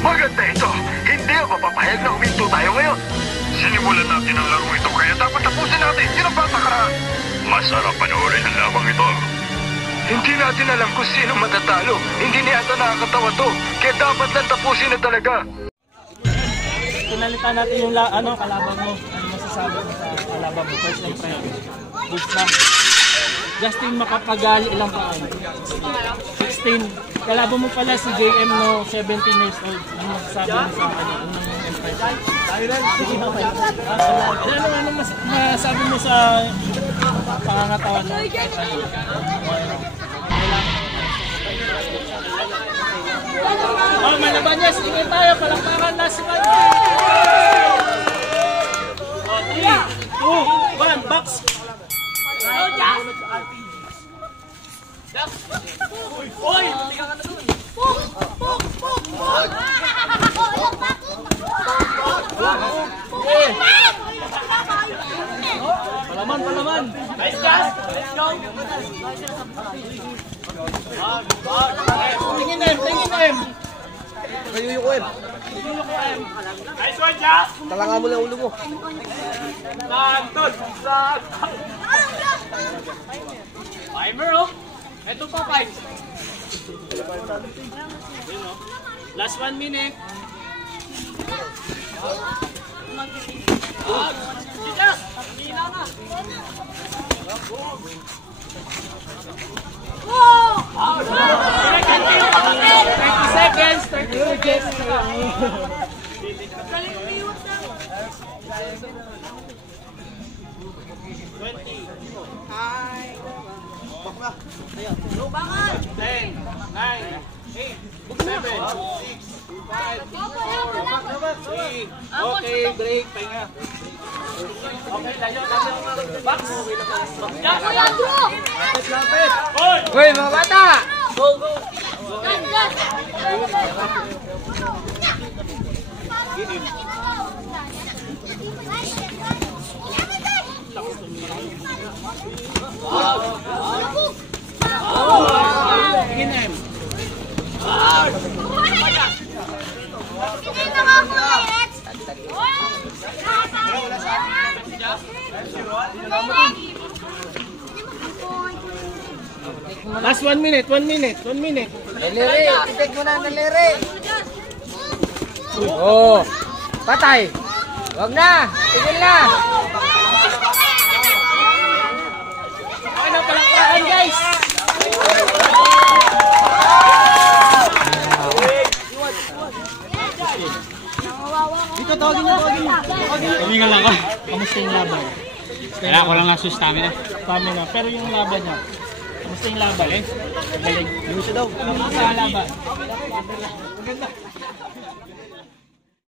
Maganda ito. Hindi ako papayag na huminto tayo ngayon. Sinimulan natin ang laro ito kaya dapat tapusin natin. Yun ang batakaraan. Masarap panoorin ang labang ito. Hindi natin alam kung sino matatalo. Hindi niya ata nakakatawa to. Kaya dapat lang tapusin na talaga. Pinalitan natin yung kalaban mo. Ano masasabi mo sa kalaban mo? First and friend. Boost na. Justin Makapagal, ilang taon? 16. Kalaban mo pala si JM no, 17 years old. Ano masasabi mo sa unang impression? Sige, okay. Ano masasabi mo sa pangangatawan mo? Oh, malaban niya. Sige tayo. Palakpakan na si Manu. 3, 2, 1, box. Oy! Palaman. Nice guys. Let's go. Tingin em. Kayuyo ko em. Nice one, Jack. Talanga mo lang ulo mo. Santol. Timer, oh. Ito pa, 5. Last 1 minute. Jack, hina na. 30 seconds. 30 seconds. Bakla. 10, 9, 8, 7, 6, 5, 4, 3. Okay, break. Pahinga. Okay, layo. Box. Lapit. Hoy, mga bata! Go. Ginem. Last 1 minute. Naliri, titig mo na, naliri. Oh, patay. Wag na, tigil na. Okay na, palakpakan guys. Dito, tawagin mo. Tumingan lang ka. Kamusta yung laban? Kaya ko lang nasus stamina. Pero yung laban niya, kamusta yung laban? Galing. Luso daw. Kamusta yung laban? Maganda.